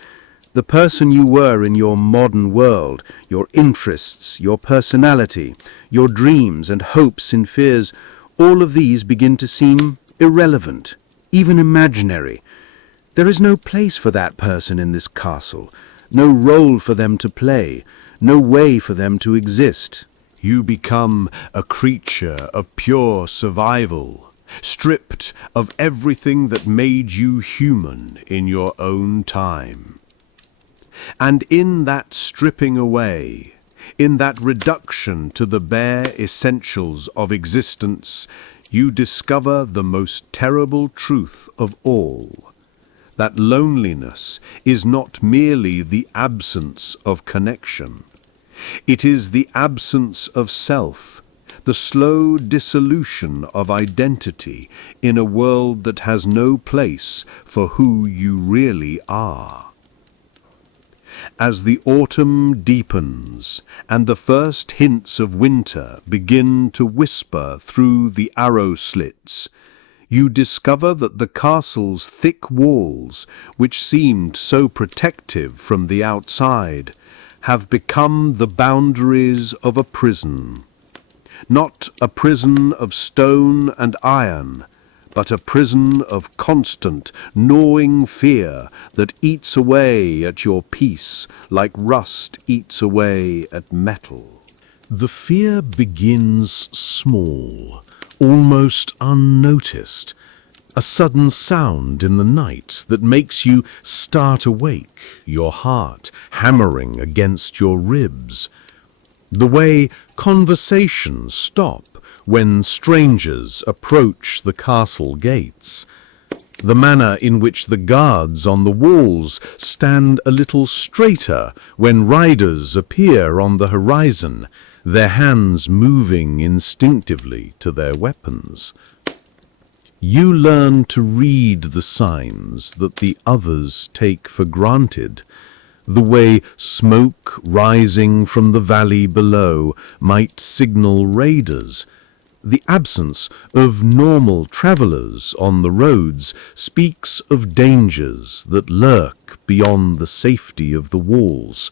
The person you were in your modern world, your interests, your personality, your dreams and hopes and fears, all of these begin to seem irrelevant, even imaginary. There is no place for that person in this castle, no role for them to play, no way for them to exist. You become a creature of pure survival, stripped of everything that made you human in your own time. And in that stripping away, in that reduction to the bare essentials of existence, you discover the most terrible truth of all, that loneliness is not merely the absence of connection. It is the absence of self, the slow dissolution of identity in a world that has no place for who you really are. As the autumn deepens and the first hints of winter begin to whisper through the arrow slits, you discover that the castle's thick walls, which seemed so protective from the outside, have become the boundaries of a prison. Not a prison of stone and iron, but a prison of constant, gnawing fear that eats away at your peace like rust eats away at metal. The fear begins small, almost unnoticed, a sudden sound in the night that makes you start awake, your heart hammering against your ribs. The way conversations stop when strangers approach the castle gates. The manner in which the guards on the walls stand a little straighter when riders appear on the horizon, their hands moving instinctively to their weapons. You learn to read the signs that the others take for granted, the way smoke rising from the valley below might signal raiders. The absence of normal travelers on the roads speaks of dangers that lurk beyond the safety of the walls.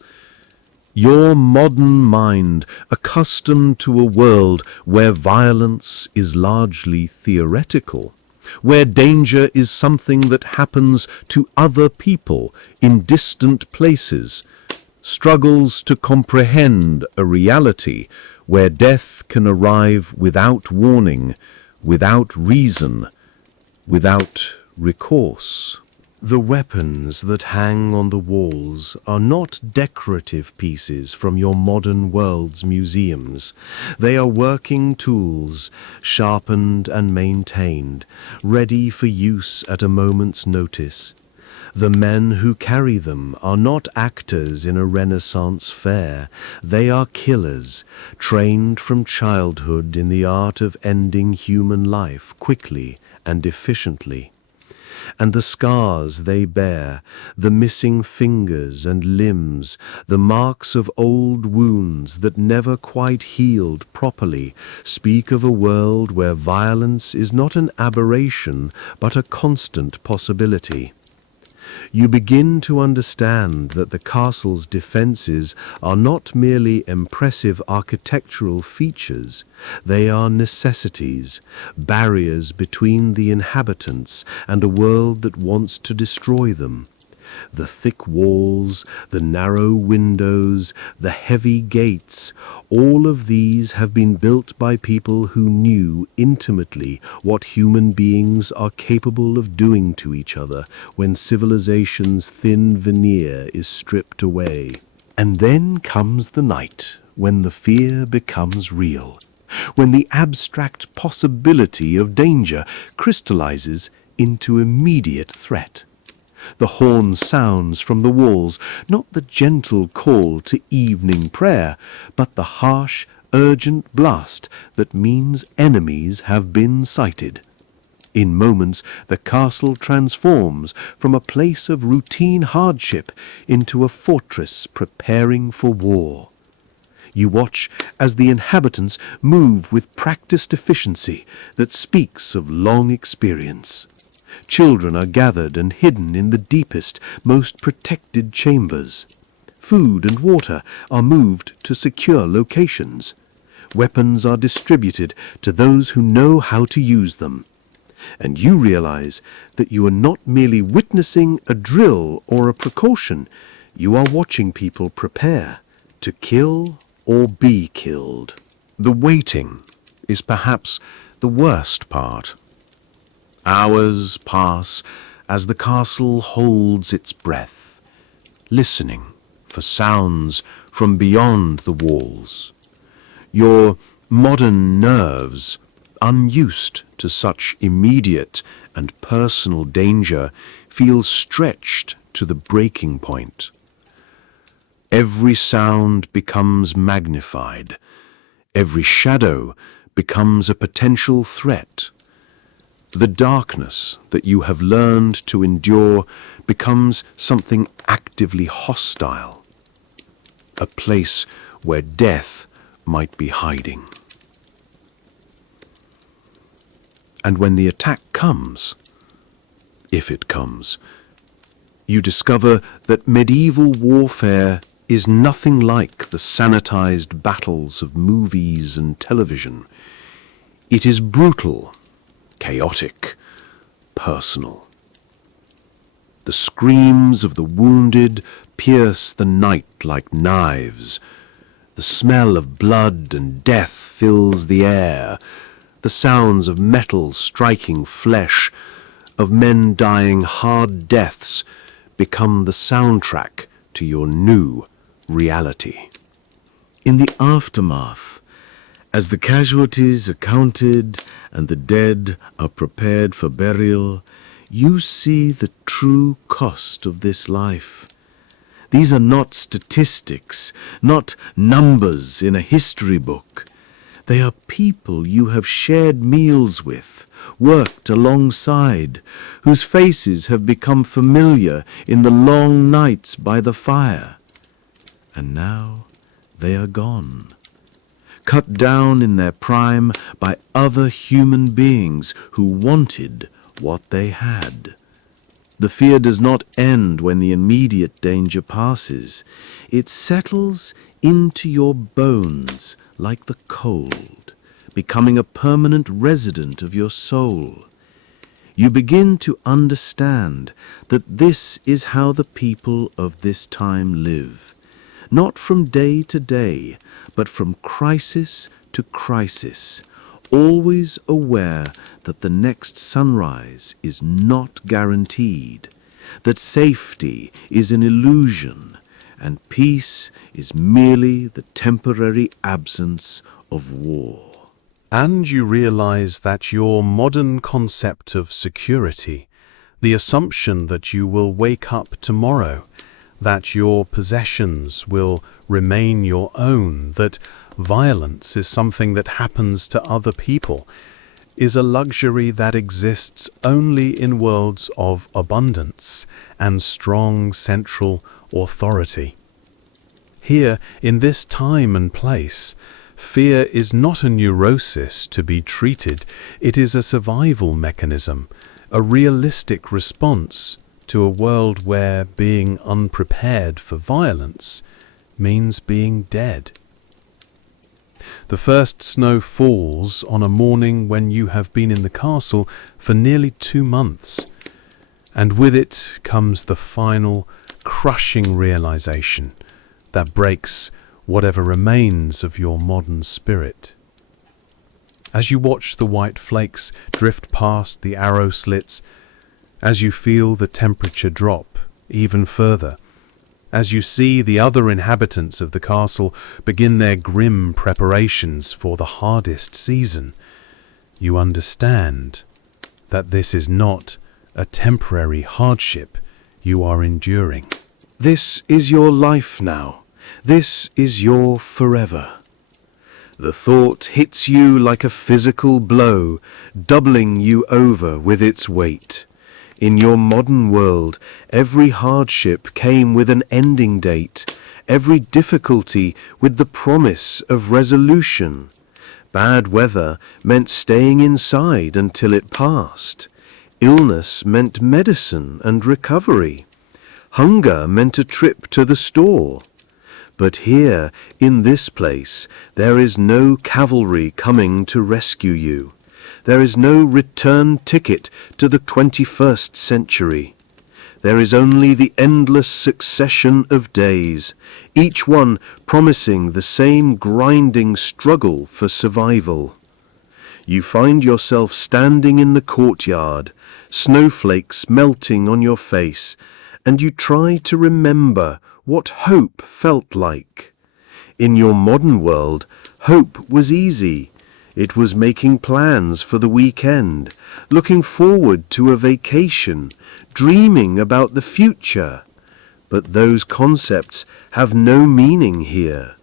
Your modern mind, accustomed to a world where violence is largely theoretical, where danger is something that happens to other people in distant places, struggles to comprehend a reality where death can arrive without warning, without reason, without recourse. The weapons that hang on the walls are not decorative pieces from your modern world's museums. They are working tools, sharpened and maintained, ready for use at a moment's notice. The men who carry them are not actors in a Renaissance fair. They are killers, trained from childhood in the art of ending human life quickly and efficiently. And the scars they bear, the missing fingers and limbs, the marks of old wounds that never quite healed properly, speak of a world where violence is not an aberration but a constant possibility. You begin to understand that the castle's defenses are not merely impressive architectural features, they are necessities, barriers between the inhabitants and a world that wants to destroy them. The thick walls, the narrow windows, the heavy gates, all of these have been built by people who knew intimately what human beings are capable of doing to each other when civilization's thin veneer is stripped away. And then comes the night when the fear becomes real, when the abstract possibility of danger crystallizes into immediate threat. The horn sounds from the walls, not the gentle call to evening prayer, but the harsh, urgent blast that means enemies have been sighted. In moments, the castle transforms from a place of routine hardship into a fortress preparing for war. You watch as the inhabitants move with practiced efficiency that speaks of long experience. Children are gathered and hidden in the deepest, most protected chambers. Food and water are moved to secure locations. Weapons are distributed to those who know how to use them. And you realize that you are not merely witnessing a drill or a precaution, you are watching people prepare to kill or be killed. The waiting is perhaps the worst part. Hours pass as the castle holds its breath, listening for sounds from beyond the walls. Your modern nerves, unused to such immediate and personal danger, feel stretched to the breaking point. Every sound becomes magnified. Every shadow becomes a potential threat. The darkness that you have learned to endure becomes something actively hostile, a place where death might be hiding. And when the attack comes, if it comes, you discover that medieval warfare is nothing like the sanitized battles of movies and television. It is brutal, chaotic, personal. The screams of the wounded pierce the night like knives. The smell of blood and death fills the air. The sounds of metal striking flesh, of men dying hard deaths, become the soundtrack to your new reality. In the aftermath, as the casualties are counted and the dead are prepared for burial, you see the true cost of this life. These are not statistics, not numbers in a history book. They are people you have shared meals with, worked alongside, whose faces have become familiar in the long nights by the fire. And now they are gone, cut down in their prime by other human beings who wanted what they had. The fear does not end when the immediate danger passes. It settles into your bones like the cold, becoming a permanent resident of your soul. You begin to understand that this is how the people of this time live, not from day to day, but from crisis to crisis, always aware that the next sunrise is not guaranteed, that safety is an illusion, and peace is merely the temporary absence of war. And you realize that your modern concept of security, the assumption that you will wake up tomorrow, that your possessions will remain your own, that violence is something that happens to other people, is a luxury that exists only in worlds of abundance and strong central authority. Here, in this time and place, fear is not a neurosis to be treated. It is a survival mechanism, a realistic response to a world where being unprepared for violence means being dead. The first snow falls on a morning when you have been in the castle for nearly 2 months, and with it comes the final, crushing realization that breaks whatever remains of your modern spirit. As you watch the white flakes drift past the arrow slits, as you feel the temperature drop even further, As you see the other inhabitants of the castle begin their grim preparations for the hardest season, you understand that this is not a temporary hardship you are enduring. This is your life now. This is your forever. The thought hits you like a physical blow, doubling you over with its weight. In your modern world, every hardship came with an ending date, every difficulty with the promise of resolution. Bad weather meant staying inside until it passed. Illness meant medicine and recovery. Hunger meant a trip to the store. But here, in this place, there is no cavalry coming to rescue you. There is no return ticket to the 21st century. There is only the endless succession of days, each one promising the same grinding struggle for survival. You find yourself standing in the courtyard, snowflakes melting on your face, and you try to remember what hope felt like. In your modern world, hope was easy. It was making plans for the weekend, looking forward to a vacation, dreaming about the future. But those concepts have no meaning here.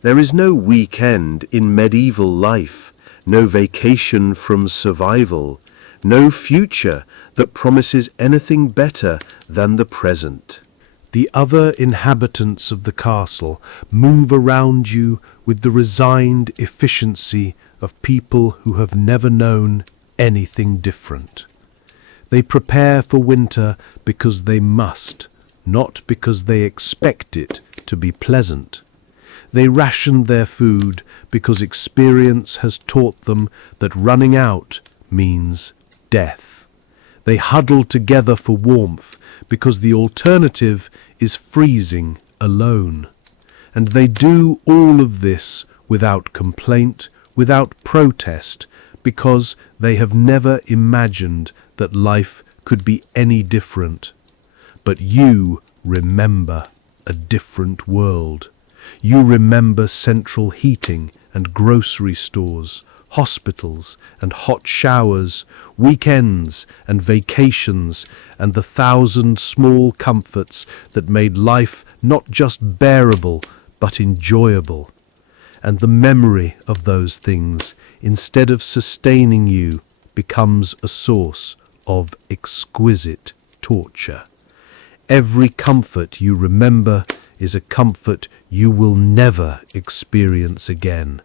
There is no weekend in medieval life, no vacation from survival, no future that promises anything better than the present. The other inhabitants of the castle move around you with the resigned efficiency of people who have never known anything different. They prepare for winter because they must, not because they expect it to be pleasant. They ration their food because experience has taught them that running out means death. They huddle together for warmth because the alternative is freezing alone. And they do all of this without complaint, without protest, because they have never imagined that life could be any different. But you remember a different world. You remember central heating and grocery stores, hospitals and hot showers, weekends and vacations, and the 1,000 small comforts that made life not just bearable but enjoyable. And the memory of those things, instead of sustaining you, becomes a source of exquisite torture. Every comfort you remember is a comfort you will never experience again.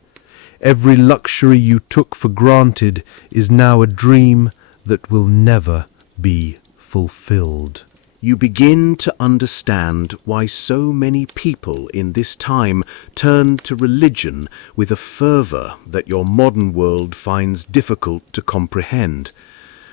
Every luxury you took for granted is now a dream that will never be fulfilled. You begin to understand why so many people in this time turn to religion with a fervor that your modern world finds difficult to comprehend.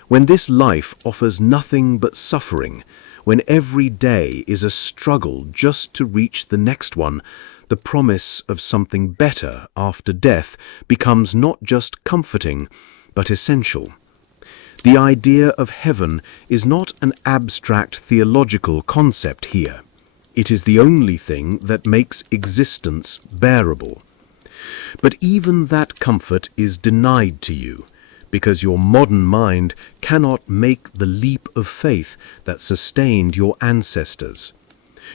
When this life offers nothing but suffering, when every day is a struggle just to reach the next one, the promise of something better after death becomes not just comforting, but essential. The idea of heaven is not an abstract theological concept here. It is the only thing that makes existence bearable. But even that comfort is denied to you, because your modern mind cannot make the leap of faith that sustained your ancestors.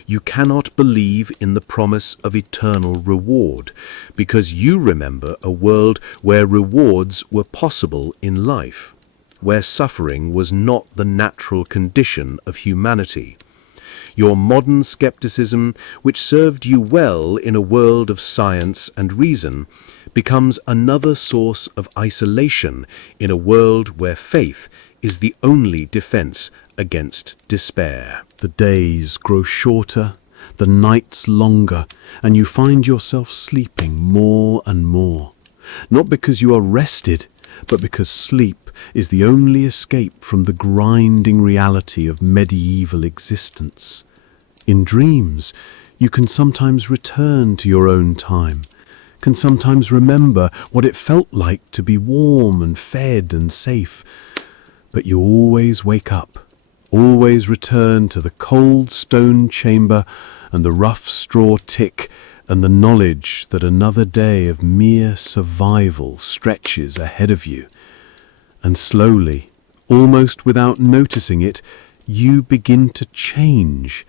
You cannot believe in the promise of eternal reward, because you remember a world where rewards were possible in life, where suffering was not the natural condition of humanity. Your modern skepticism, which served you well in a world of science and reason, becomes another source of isolation in a world where faith is the only defense against despair. The days grow shorter, the nights longer, and you find yourself sleeping more and more. Not because you are rested, but because sleep is the only escape from the grinding reality of medieval existence. In dreams, you can sometimes return to your own time, can sometimes remember what it felt like to be warm and fed and safe. But you always wake up, always return to the cold stone chamber and the rough straw tick, and the knowledge that another day of mere survival stretches ahead of you. And slowly, almost without noticing it, you begin to change.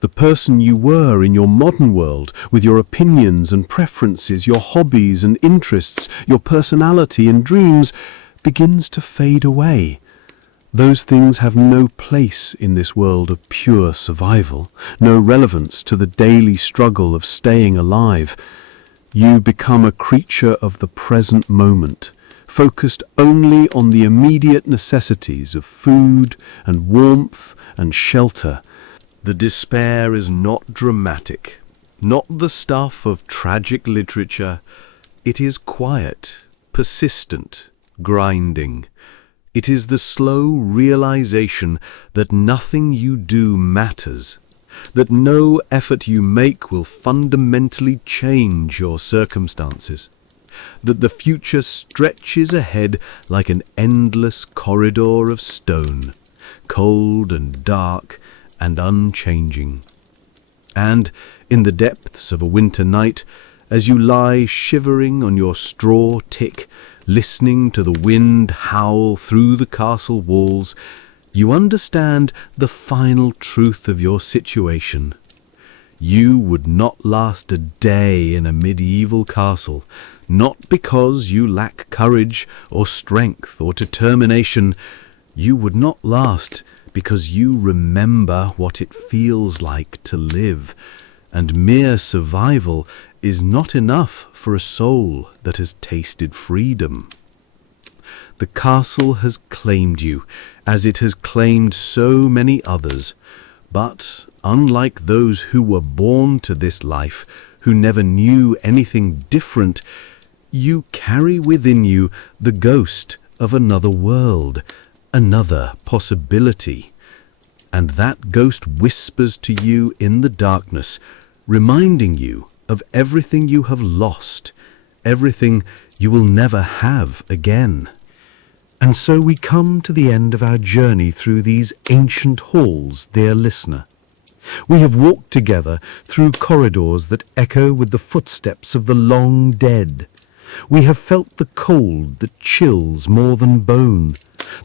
The person you were in your modern world, with your opinions and preferences, your hobbies and interests, your personality and dreams, begins to fade away. Those things have no place in this world of pure survival, no relevance to the daily struggle of staying alive. You become a creature of the present moment, focused only on the immediate necessities of food and warmth and shelter. The despair is not dramatic, not the stuff of tragic literature. It is quiet, persistent, grinding. It is the slow realization that nothing you do matters, that no effort you make will fundamentally change your circumstances, that the future stretches ahead like an endless corridor of stone, cold and dark and unchanging. And in the depths of a winter night, as you lie shivering on your straw tick, listening to the wind howl through the castle walls, you understand the final truth of your situation. You would not last a day in a medieval castle, not because you lack courage or strength or determination. You would not last because you remember what it feels like to live, and mere survival is not enough for a soul that has tasted freedom. The castle has claimed you, as it has claimed so many others, but unlike those who were born to this life, who never knew anything different, you carry within you the ghost of another world, another possibility. And that ghost whispers to you in the darkness, reminding you of everything you have lost, everything you will never have again. And so we come to the end of our journey through these ancient halls, dear listener. We have walked together through corridors that echo with the footsteps of the long dead. We have felt the cold that chills more than bone,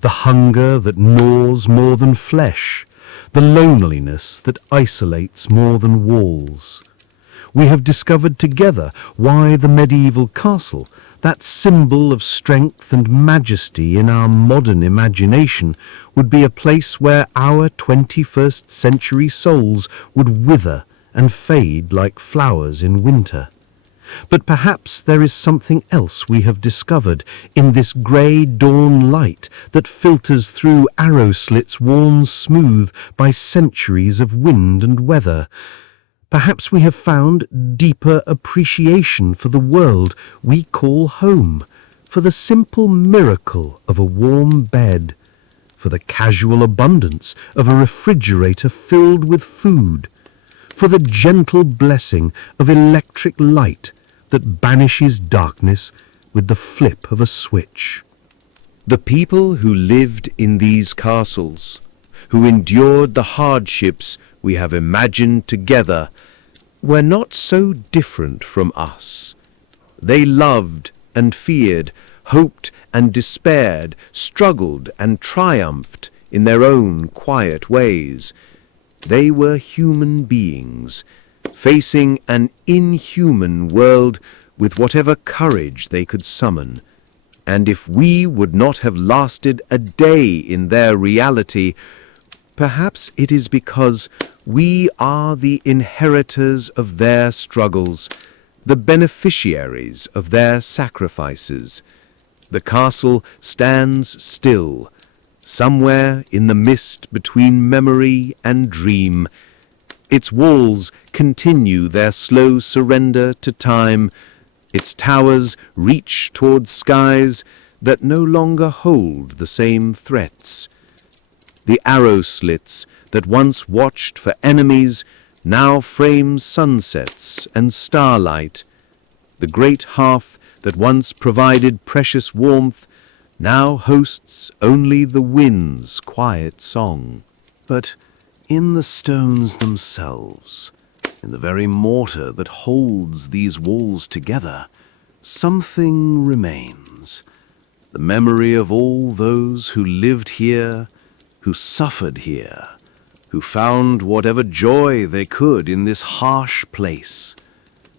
the hunger that gnaws more than flesh, the loneliness that isolates more than walls. We have discovered together why the medieval castle, that symbol of strength and majesty in our modern imagination, would be a place where our 21st century souls would wither and fade like flowers in winter. But perhaps there is something else we have discovered in this grey dawn light that filters through arrow slits worn smooth by centuries of wind and weather. Perhaps we have found deeper appreciation for the world we call home, for the simple miracle of a warm bed, for the casual abundance of a refrigerator filled with food, for the gentle blessing of electric light that banishes darkness with the flip of a switch. The people who lived in these castles, who endured the hardships we have imagined together, were not so different from us. They loved and feared, hoped and despaired, struggled and triumphed in their own quiet ways. They were human beings, facing an inhuman world with whatever courage they could summon. And if we would not have lasted a day in their reality, perhaps it is because we are the inheritors of their struggles, the beneficiaries of their sacrifices. The castle stands still, somewhere in the mist between memory and dream. Its walls continue their slow surrender to time. Its towers reach towards skies that no longer hold the same threats. The arrow slits that once watched for enemies now frame sunsets and starlight. The great hearth that once provided precious warmth now hosts only the wind's quiet song. But in the stones themselves, in the very mortar that holds these walls together, something remains. The memory of all those who lived here, who suffered here, who found whatever joy they could in this harsh place.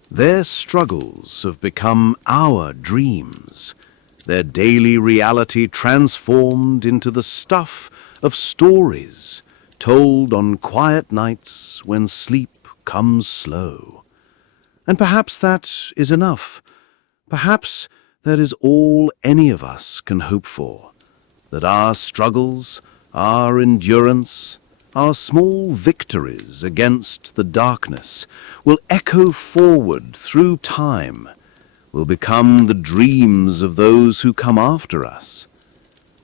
Their struggles have become our dreams, their daily reality transformed into the stuff of stories told on quiet nights when sleep comes slow. And perhaps that is enough. Perhaps that is all any of us can hope for, that our struggles, our endurance, our small victories against the darkness will echo forward through time, will become the dreams of those who come after us.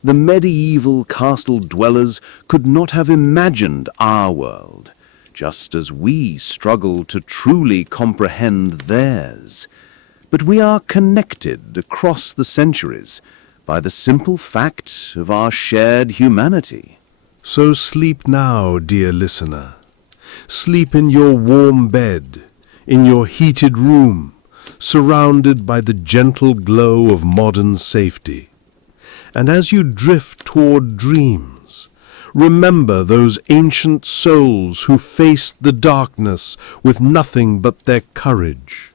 The medieval castle dwellers could not have imagined our world, just as we struggle to truly comprehend theirs. But we are connected across the centuries by the simple fact of our shared humanity. So sleep now, dear listener. Sleep in your warm bed, in your heated room, surrounded by the gentle glow of modern safety. And as you drift toward dreams, remember those ancient souls who faced the darkness with nothing but their courage,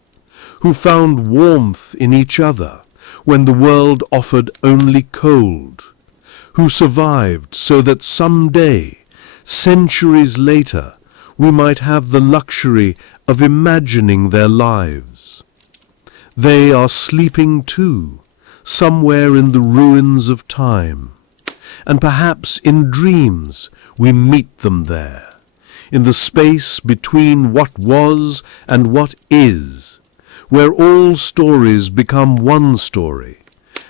who found warmth in each other when the world offered only cold, who survived so that someday, centuries later, we might have the luxury of imagining their lives. They are sleeping too, somewhere in the ruins of time, and perhaps in dreams we meet them there, in the space between what was and what is, where all stories become one story,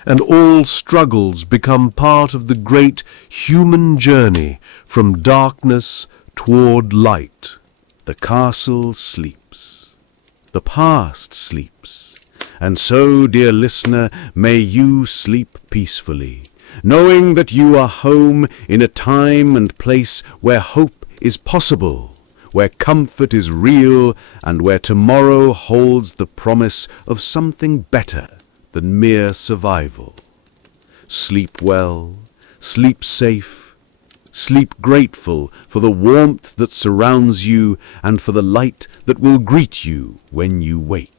and all struggles become part of the great human journey from darkness toward light. The castle sleeps. The past sleeps. And so, dear listener, may you sleep peacefully, knowing that you are home in a time and place where hope is possible, where comfort is real, and where tomorrow holds the promise of something better than mere survival. Sleep well, sleep safe, sleep grateful for the warmth that surrounds you and for the light that will greet you when you wake.